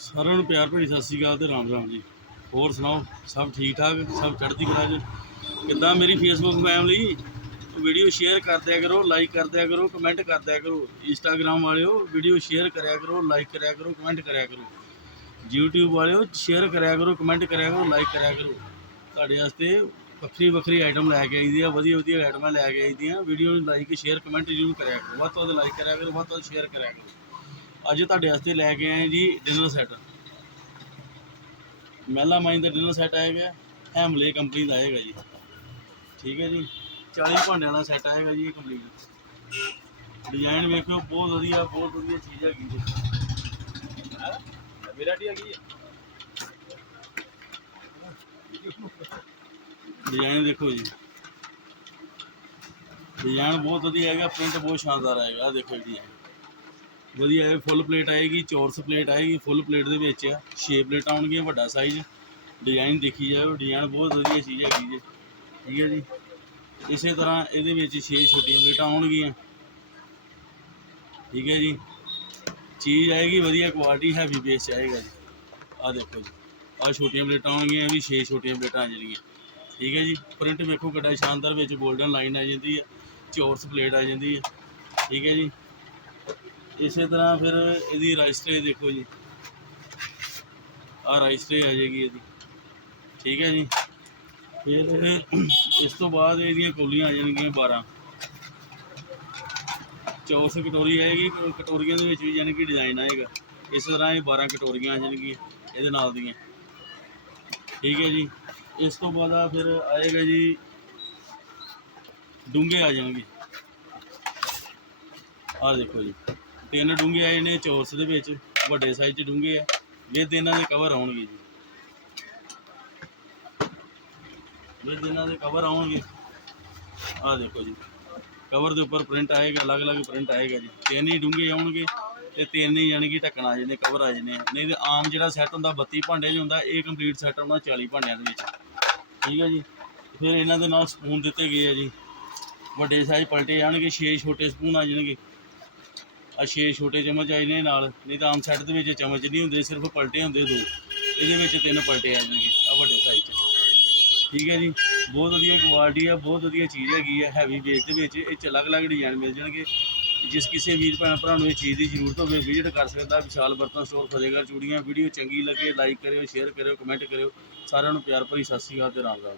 ਸਾਰਿਆਂ ਨੂੰ ਪਿਆਰ ਭਰੀ ਸਤਿ ਸ਼੍ਰੀ ਅਕਾਲ ਤੇ ਰਾਮ ਰਾਮ ਜੀ। ਹੋਰ ਸੁਣਾਓ, ਸਭ ਠੀਕ ਠਾਕ? ਸਭ ਚੜ੍ਹਦੀ ਕਲਾ 'ਚ? ਕਿੱਦਾਂ ਮੇਰੀ ਫੇਸਬੁੱਕ ਫੈਮਿਲੀ ਵੀਡੀਓ ਸ਼ੇਅਰ ਕਰਦਿਆ ਕਰੋ ਲਾਈਕ ਕਰਦਿਆ ਕਰੋ ਕਮੈਂਟ ਕਰਦਿਆ ਕਰੋ। ਇੰਸਟਾਗ੍ਰਾਮ ਵਾਲਿਓ ਵੀਡੀਓ ਸ਼ੇਅਰ ਕਰਿਆ ਕਰੋ ਲਾਈਕ ਕਰਿਆ ਕਰੋ ਕਮੈਂਟ ਕਰਿਆ ਕਰੋ। YouTube ਵਾਲਿਓ ਸ਼ੇਅਰ ਕਰਿਆ ਕਰੋ ਕਮੈਂਟ ਕਰਿਆ ਕਰੋ ਲਾਈਕ ਕਰਿਆ ਕਰੋ। ਤੁਹਾਡੇ ਵਾਸਤੇ ਵੱਖਰੀ ਵੱਖਰੀ ਆਈਟਮ ਲੈ ਕੇ ਆਈ ਦੀ ਆ ਵਧੀਆ ਵਧੀਆ ਆਈਟਮਾਂ ਲੈ ਕੇ ਆਈ ਦੀਆਂ। ਵੀਡੀਓ ਨੂੰ ਲਾਈਕ ਸ਼ੇਅਰ ਕਮੈਂਟ ਜ਼ਰੂਰ ਕਰਿਆ ਕਰੋ। ਵੱਧ ਤੋਂ ਵੱਧ ਲਾਈਕ ਕਰਿਆ ਕਰੋ, ਵੱਧ ਤੋਂ ਵੱਧ ਸ਼ੇਅਰ ਕਰਿਆ ਕਰੋ। ਅੱਜ ਤੁਹਾਡੇ ਵਾਸਤੇ ਲੈ ਕੇ ਆਏ ਜੀ ਡਿਨਰ ਸੈੱਟ ਮਹਿਲਾ ਮਾਈਨ ਦਾ ਡਿਨਰ ਸੈੱਟ ਆਏਗਾ ਹੈਮਲੇ ਕੰਪਨੀ ਦਾ ਆਏਗਾ ਜੀ। ਠੀਕ ਹੈ ਜੀ 40 ਭਾਂਡਿਆਂ ਦਾ ਸੈੱਟ ਆਏਗਾ ਜੀ ਇਹ ਕੰਪਲੀਟ ਡਿਜ਼ਾਈਨ ਵੇਖਿਓ, ਬਹੁਤ ਵਧੀਆ ਬਹੁਤ ਵਧੀਆ ਚੀਜ਼ ਹੈਗੀ ਜੀ। ਵੈਰਾਈਟੀ ਆ ਗਈ ਡਿਜ਼ਾਈਨ ਦੇਖੋ ਜੀ। ਡਿਜ਼ਾਈਨ ਬਹੁਤ ਵਧੀਆ ਹੈਗਾ ਪ੍ਰਿੰਟ ਬਹੁਤ ਸ਼ਾਨਦਾਰ ਆਏਗਾ, ਆਹ ਦੇਖੋ ਜੀ ਵਧੀਆ ਹੈ ਫੁੱਲ ਪਲੇਟ ਆਏਗੀ, ਚੌਰਸ ਪਲੇਟ ਆਏਗੀ ਫੁੱਲ ਪਲੇਟ ਦੇ ਵਿੱਚ ਛੇ ਪਲੇਟਾਂ ਆਉਣਗੀਆਂ, ਵੱਡਾ ਸਾਈਜ਼ ਡਿਜ਼ਾਈਨ ਦੇਖੀ ਜਾਓ ਡਿਜ਼ਾਈਨ ਬਹੁਤ ਵਧੀਆ ਚੀਜ਼ ਹੈਗੀ ਜੀ। ਠੀਕ ਹੈ ਜੀ। ਇਸੇ ਤਰ੍ਹਾਂ ਇਹਦੇ ਵਿੱਚ ਛੇ ਛੋਟੀਆਂ ਪਲੇਟਾਂ ਆਉਣਗੀਆਂ। ਠੀਕ ਹੈ ਜੀ। ਚੀਜ਼ ਆਏਗੀ, ਵਧੀਆ ਕੁਆਲਿਟੀ ਹੈਵੀ ਬੇਸ ਆਏਗਾ ਜੀ। ਆਹ ਦੇਖੋ ਜੀ। ਆਹ ਛੋਟੀਆਂ ਪਲੇਟਾਂ ਆਉਣਗੀਆਂ, ਇਹ ਵੀ ਛੇ ਛੋਟੀਆਂ ਪਲੇਟਾਂ ਆ ਜਾਣਗੀਆਂ। ਠੀਕ ਹੈ ਜੀ। ਪ੍ਰਿੰਟ ਵੇਖੋ ਕਿੱਡਾ ਸ਼ਾਨਦਾਰ ਵਿੱਚ 골ਡਨ ਲਾਈਨ ਆ ਜਾਂਦੀ ਹੈ, ਚੌਰਸ ਪਲੇਟ ਆ ਜਾਂਦੀ ਹੈ। ਠੀਕ ਹੈ ਜੀ। ਇਸੇ ਤਰ੍ਹਾਂ ਫਿਰ ਇਹਦੀ ਰਾਈਸ ਦੇਖੋ ਜੀ। ਆਹ ਰਾਈਸ ਆ ਜਾਏਗੀ ਇਹਦੀ। ਠੀਕ ਹੈ ਜੀ। ਫਿਰ ਇਸ ਤੋਂ ਬਾਅਦ ਇਹਦੀਆਂ ਕੌਲੀਆਂ ਆ ਜਾਣਗੀਆਂ 12 ਚੌਰਸ ਕਟੋਰੀ ਆਏਗੀ ਕਟੋਰੀਆਂ ਦੇ ਵਿੱਚ ਵੀ ਯਾਨੀ ਕਿ ਡਿਜ਼ਾਈਨ ਆਏਗਾ ਇਸ ਤਰ੍ਹਾਂ ਇਹ 12 ਕਟੋਰੀਆਂ ਆ ਜਾਣਗੀਆਂ ਇਹਦੇ ਨਾਲ ਦੀਆਂ। ਠੀਕ ਹੈ ਜੀ। ਇਸ ਤੋਂ ਬਾਅਦ ਆ ਫਿਰ ਆਏਗਾ ਜੀ, ਡੂੰਘੇ ਆ ਜਾਣਗੇ। ਆਹ ਦੇਖੋ ਜੀ। ਤਿੰਨ ਡੂੰਘੇ ਆਏ ਨੇ ਚੋਰਸ ਦੇ ਵਿੱਚ, ਵੱਡੇ ਸਾਈਜ਼ 'ਚ ਡੂੰਘੇ ਆ। ਇਹ ਇਹਨਾਂ ਦੇ ਕਵਰ ਆਉਣਗੇ ਜੀ। ਇਹ ਇਹਨਾਂ ਦੇ ਕਵਰ ਆਉਣਗੇ। ਆਹ ਦੇਖੋ ਜੀ। ਕਵਰ ਦੇ ਉੱਪਰ ਪ੍ਰਿੰਟ ਆਏਗਾ, ਅਲੱਗ-ਅਲੱਗ ਪ੍ਰਿੰਟ ਆਏਗਾ ਜੀ। ਤਿੰਨ ਹੀ ਡੂੰਘੇ ਆਉਣਗੇ ਤੇ ਤਿੰਨ ਹੀ ਯਾਨੀ ਕਿ ਢੱਕਣ ਆ ਜਾਂਦੇ ਕਵਰ ਆ ਜਾਂਦੇ ਆ। ਨਹੀਂ ਤੇ ਆਮ ਜਿਹੜਾ ਸੈੱਟ ਹੁੰਦਾ 32 ਭਾਂਡੇ 'ਚ ਹੁੰਦਾ, ਇਹ ਕੰਪਲੀਟ ਸੈੱਟ ਆਉਣਾ 40 ਭਾਂਡਿਆਂ ਦੇ ਵਿੱਚ। ਠੀਕ ਹੈ ਜੀ? ਫਿਰ ਇਹਨਾਂ ਦੇ ਨਾਲ ਸਪੂਨ ਦਿੱਤੇ ਗਏ ਆ ਜੀ। ਵੱਡੇ ਸਾਈਜ਼ ਪਲਟੇ ਜਾਣਗੇ 6 ਛੋਟੇ ਸਪੂਨ ਆ ਜਾਣਗੇ। ਆ 6 ਛੋਟੇ ਚਮਚ ਆਏ ਨੇ ਨਾਲ, ਨਹੀਂ ਤਾਂ ਆਮ ਸੈੱਟ ਦੇ ਵਿੱਚ ਚਮਚ ਨਹੀਂ ਹੁੰਦੇ, ਸਿਰਫ ਪਲਟੇ ਹੁੰਦੇ ਦੋ। ਇਹਦੇ ਵਿੱਚ ਤਿੰਨ ਪਲਟੇ ਆ ਜਾਣਗੇ ਆ ਵੱਡੇ ਸਾਈਜ਼ 'ਚ। ਠੀਕ ਹੈ ਜੀ? ਬਹੁਤ ਵਧੀਆ ਕੁਆਲਿਟੀ ਆ, ਬਹੁਤ ਵਧੀਆ ਚੀਜ਼ ਹੈਗੀ ਆ ਹੈਵੀ ਬੇਸ ਦੇ ਵਿੱਚ। ਇਹ 'ਚ ਅਲੱਗ-ਅਲੱਗ ਡਿਜ਼ਾਈਨ ਮਿਲ ਜਾਣਗੇ। ਜਿਸ ਕਿਸੇ ਵੀਰ ਭੈਣ ਭਰਾ ਨੂੰ ਇਹ ਚੀਜ਼ ਦੀ ਜ਼ਰੂਰਤ ਹੋਵੇ ਵਿਜ਼ਿਟ ਕਰ ਸਕਦਾ, ਵਿਸ਼ਾਲ ਬਰਤਨ ਸਟੋਰ ਫਤਿਹਗੜ੍ਹ ਚੂੜੀਆਂ। ਵੀਡੀਓ ਚੰਗੀ ਲੱਗੇ ਲਾਈਕ ਕਰਿਓ ਸ਼ੇਅਰ ਕਰਿਓ ਕਮੈਂਟ ਕਰਿਓ। ਸਾਰਿਆਂ ਨੂੰ ਪਿਆਰ ਭਰੀ ਸਤਿ ਸ਼੍ਰੀ ਅਕਾਲ ਤੇ ਰਾਮ ਰਾਮ